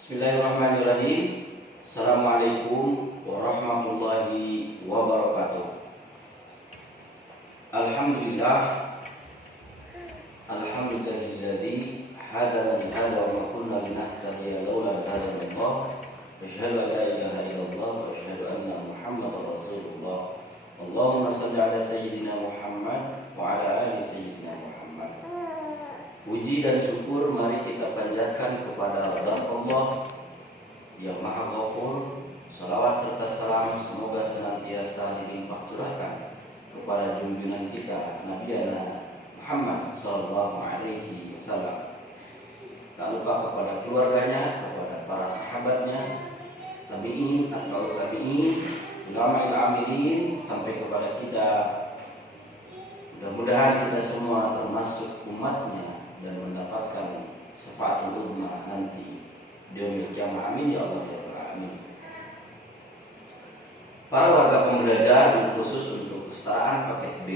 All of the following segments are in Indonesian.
Bismillahirrahmanirrahim. Assalamualaikum warahmatullahi wabarakatuh. Alhamdulillah. Alhamdulillahilladzi hadana li hadza wa ma kunna linahtadiya laula an hadana Allah. Asyhadu an la ilaha illallah wa asyhadu anna Muhammadar Rasulullah. Allahumma shalli ala sayyidina Muhammad wa ala ali sayyidina Muhammad. Puji dan syukur mari kita panjatkan kepada Allah yang Maha Ghafur. Salawat serta salam semoga senantiasa dilimpah curahkan kepada junjungan kita Nabi Muhammad sallallahu alaihi wasallam. Tak lupa kepada keluarganya, kepada para sahabatnya, tabi'in, atba'ut tabi'in, ulama amilin, sampai kepada kita. Mudah-mudahan kita semua termasuk umatnya dan mendapatkan syafaatul ummah nanti di yaumil qiyamah. Amin ya Allah ya Rabbal alamin. Para warga pembelajar, khusus untuk kesetaraan paket B,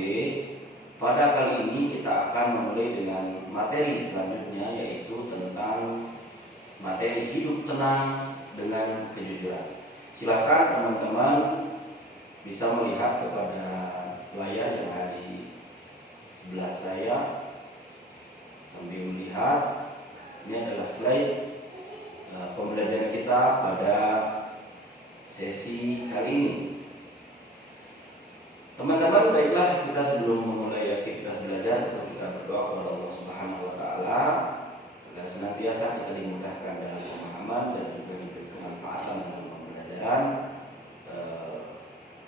pada kali ini kita akan memulai dengan materi selanjutnya, yaitu tentang materi hidup tenang dengan kejujuran. Silakan teman-teman bisa melihat kepada layar yang ada di sebelah saya sambil melihat. Ini adalah slide pembelajaran kita pada sesi kali ini. Teman-teman, baiklah, kita sebelum memulai aktivitas belajar, kita berdoa kepada Allah Subhanahu wa taala agar senantiasa kita dimudahkan dalam pemahaman dan juga diberi kemanfaatan dalam pembelajaran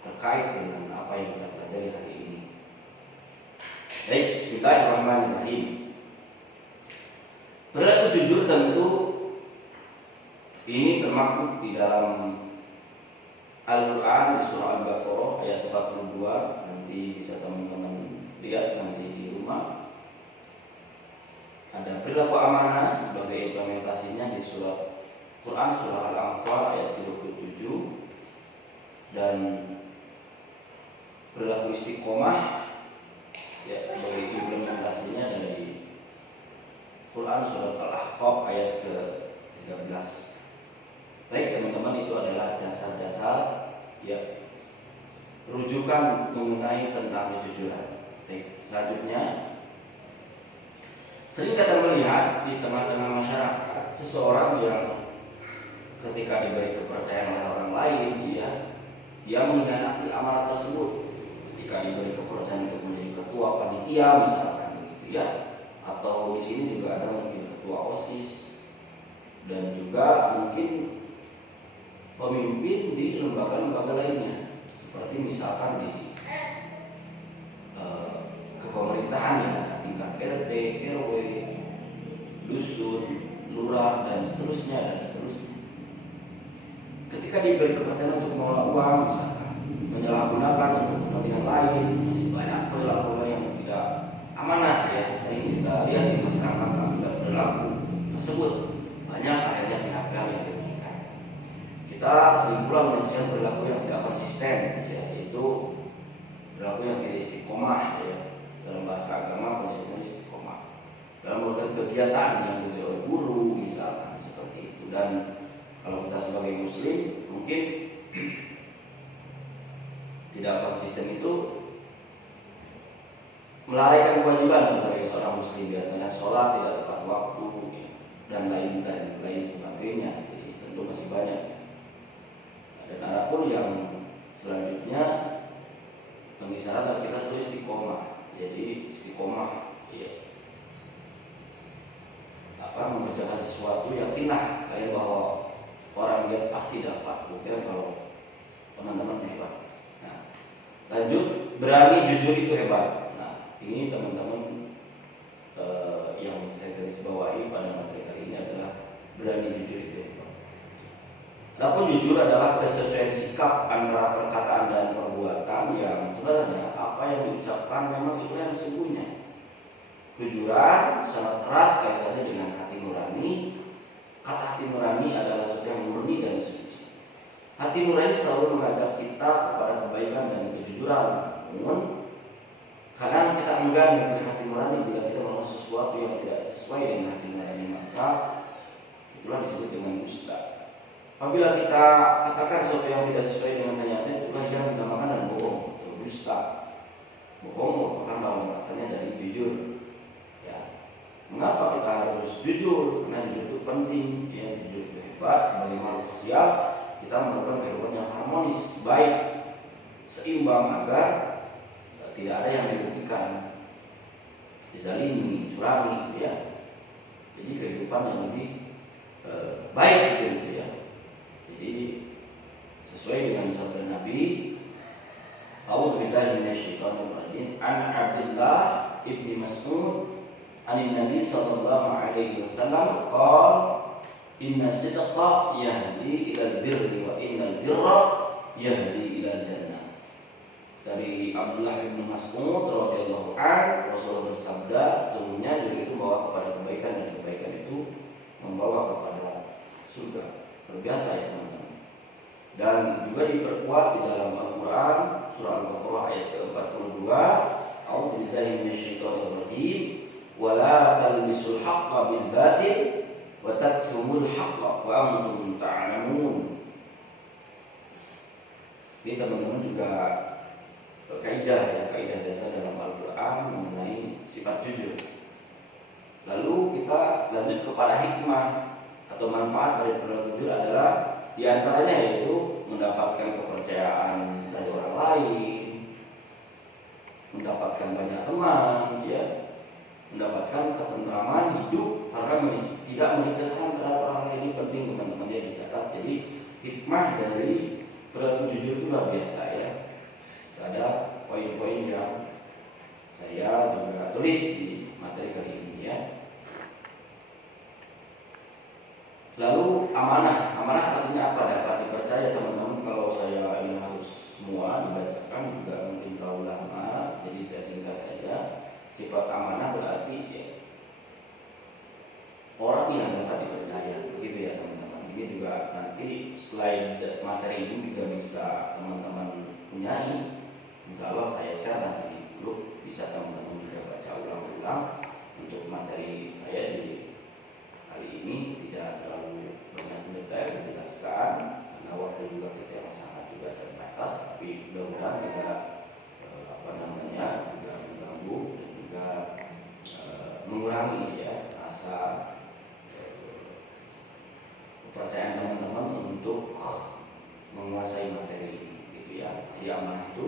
terkait dengan apa yang kita pelajari hari ini. Baik, bismillahirrahmanirrahim. Perilaku jujur tentu ini termaktub di dalam Al-Quran di surah Al-Baqarah ayat 42. Nanti bisa teman-teman lihat nanti di rumah. Ada perilaku amanah sebagai implementasinya di surah Quran surah Al-Anfal ayat 37, dan perilaku istiqomah ya sebagai implementasinya dari Quran surat Al-Ahqaf ayat ke-13. Baik teman-teman, itu adalah dasar-dasar ya rujukan mengenai tentang kejujuran. Baik, selanjutnya, sering kita melihat di tengah-tengah masyarakat seseorang yang ketika diberi kepercayaan oleh orang lain, dia mengkhianati amanat tersebut. Ketika diberi kepercayaan untuk menjadi ketua panitia misalkan begitu ya, atau di sini juga ada mungkin ketua OSIS dan juga mungkin pemimpin di lembaga-lembaga lainnya, seperti misalkan di kepemerintahan ya, tingkat RT, RW, dusun, lurah dan seterusnya. Ketika diberi kepercayaan untuk mengelola uang misalkan, menyalahgunakan untuk kepentingan lain, masih banyak perilaku yang tidak amanah ya. Sering kita lihat di masyarakat tidak perilaku tersebut banyak akhirnya pihak-pihak yang dirugikan. Kita sering pula menyaksikan perilaku yang tidak konsisten, yaitu perilaku yang tidak istiqomah ya. Dalam bahasa agama konsisten istiqomah dalam melakukan kegiatan yang dilakukan oleh guru misalkan seperti itu. Dan kalau kita sebagai muslim mungkin tidak konsisten itu melalaikan kewajiban sebagai seorang muslim, biasanya sholat tidak tepat waktu ya, dan lain sebagainya. Jadi tentu masih banyak. Dan ada pun yang selanjutnya mengisyaratkan kita selalu istiqomah. Jadi istiqomah ya, mengerjakan sesuatu, yakinlah kalian bahwa orang lihat pasti dapat. Bukan kalau teman-teman hebat. Nah, lanjut, berani jujur itu hebat. Nah, ini teman-teman yang saya garis bawahi pada materi kali ini adalah berani jujur itu hebat. Adapun jujur adalah kesesuaian sikap antara perkataan dan perbuatan yang sebenarnya apa yang diucapkan memang itu yang sesungguhnya. Kejujuran sangat erat kaitannya dengan hati nurani. Kata hati nurani adalah sesuatu yang murni dan suci. Hati nurani selalu mengajak kita kepada kebaikan dan kejujuran. Namun kadang kita enggan dengan hati nurani bila kita melakukan sesuatu yang tidak sesuai dengan hati nurani, maka itulah disebut dengan dusta. Apabila kita katakan sesuatu yang tidak sesuai dengan kenyataan, itulah yang dinamakan dan bohong atau dusta. Bohong merupakan lawan katanya dari jujur. Ya. Mengapa kita harus jujur? Karena jujur itu penting. Ya, jujur itu hebat. Sebagai makhluk sosial, kita melakukan kehidupan yang harmonis, baik, seimbang agar tidak ada yang dirugikan, dizalimi, dicurangi, ya. Jadi kehidupan yang lebih baik gitu ya. Jadi sesuai dengan sabda Nabi, A'udzu billahi minasyaitonir rajim. An Abdullah ibni Mas'ud anin Nabi sallallahu alaihi wasallam qala inna sidqa yahdi ilal birri wa innal birra yahdi ilal jannah. Dari Abdullah bin Mas'ud radhiyallahu anhu, Rasulullah bersabda, sesungguhnya jujur itu membawa kepada kebaikan dan kebaikan itu membawa kepada surga. Berbiasa ya teman-teman. Dan juga diperkuat di dalam Al-Quran surah Al-Baqarah ayat ke-42. A'udzu billahi minasyaitonir rajim. Wa la talbisul haqqo bil batil wa taktumul haqqo wa antum ta'lamun. Ini teman-teman juga kaidah dasar dalam Al-Quran mengenai sifat jujur. Lalu kita lanjut kepada hikmah atau manfaat dari perilaku jujur adalah diantaranya yaitu mendapatkan kepercayaan dari orang lain, mendapatkan banyak teman, ya, mendapatkan ketentraman hidup karena tidak memberi kesalahan terhadap orang lain. Ini penting teman-teman ya dicatat. Jadi hikmah dari perilaku jujur itu luar biasa ya. Ada poin-poin yang saya juga tulis di materi kali ini ya. Lalu amanah artinya apa? Dapat dipercaya teman-teman. Kalau saya ini harus semua dibacakan juga mungkin terlalu lama, jadi saya singkat saja. Sifat amanah berarti ya, orang yang dapat dipercaya, begitu ya teman-teman. Ini juga nanti slide materi ini juga bisa teman-teman punyai. Insya Allah saya share nanti di grup, bisa teman-teman juga baca ulang-ulang. Untuk materi saya di kali ini tidak terlalu banyak detail dijelaskan karena waktu juga kita yang sangat juga terbatas, tapi mudah-mudahan juga juga mengganggu dan juga mengurangi ya rasa kepercayaan teman-teman untuk menguasai materi ini, gitu ya. Jadi amanah itu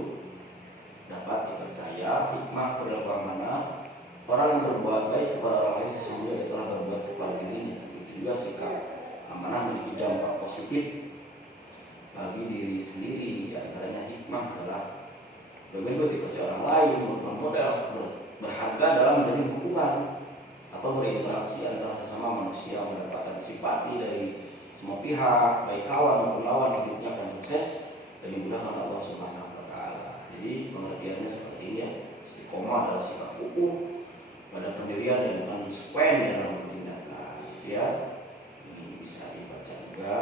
dapat dipercaya. Hikmah perilaku amanah, orang yang berbuat baik kepada orang lain sesungguhnya dia telah berbuat kepada dirinya. Itu juga sikap amanah memiliki dampak positif bagi diri sendiri. Di antaranya hikmah adalah berbentuk dipercaya orang lain, merupakan modal berharga dalam menjalin hubungan atau berinteraksi antara sesama manusia, mendapatkan simpati dari semua pihak, baik kawan maupun lawan, hidupnya akan sukses dan dimudahkan Allah Subhanahu wa taala. Jadi pengertiannya seperti ini ya. Istiqomah adalah sikap utuh pada pendirian dan konsekuen dalam bertindakan. Ya, ini bisa dibaca juga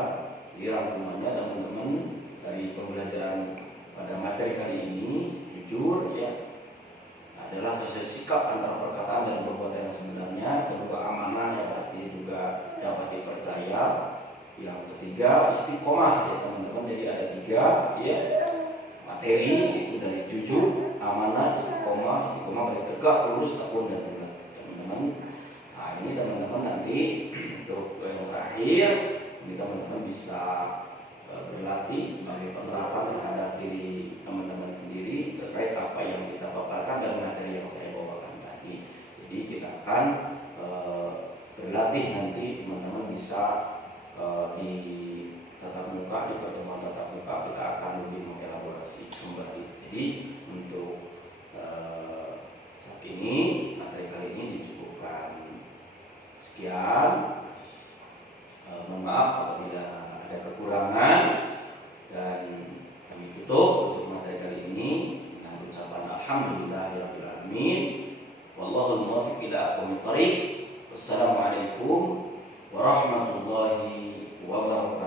di rangkumannya teman-teman dari pembelajaran pada materi kali ini. Jujur ya adalah sesuai sikap antara perkataan dan perbuatan yang sebenarnya. Kedua, amanah yang artinya juga dapat dipercaya. Yang ketiga, istiqomah ya teman-teman. Jadi ada tiga ya materi, itu dari jujur, amanah, istiqomah. Istiqomah berarti tegak, lurus, tekun dan bulat teman-teman. Nah ini teman-teman nanti untuk yang terakhir ini teman-teman bisa berlatih sebagai penerapan terhadap diri teman-teman sendiri terkait apa yang kita paparkan dan materi yang saya bawakan tadi. Jadi kita akan berlatih nanti teman-teman bisa di tatap muka, di pertemuan tatap muka kita akan lebih mengelaborasi kembali. Jadi untuk saat ini materi kali ini dicukupkan sekian. Mohon maaf apabila ada kekurangan dan kami tutup untuk materi kali ini dengan ucapan alhamdulillahirabbil alamin. Wallahul muwaffiq ila aqwamit thoriq. Wassalamualaikum warahmatullahi wabarakatuh.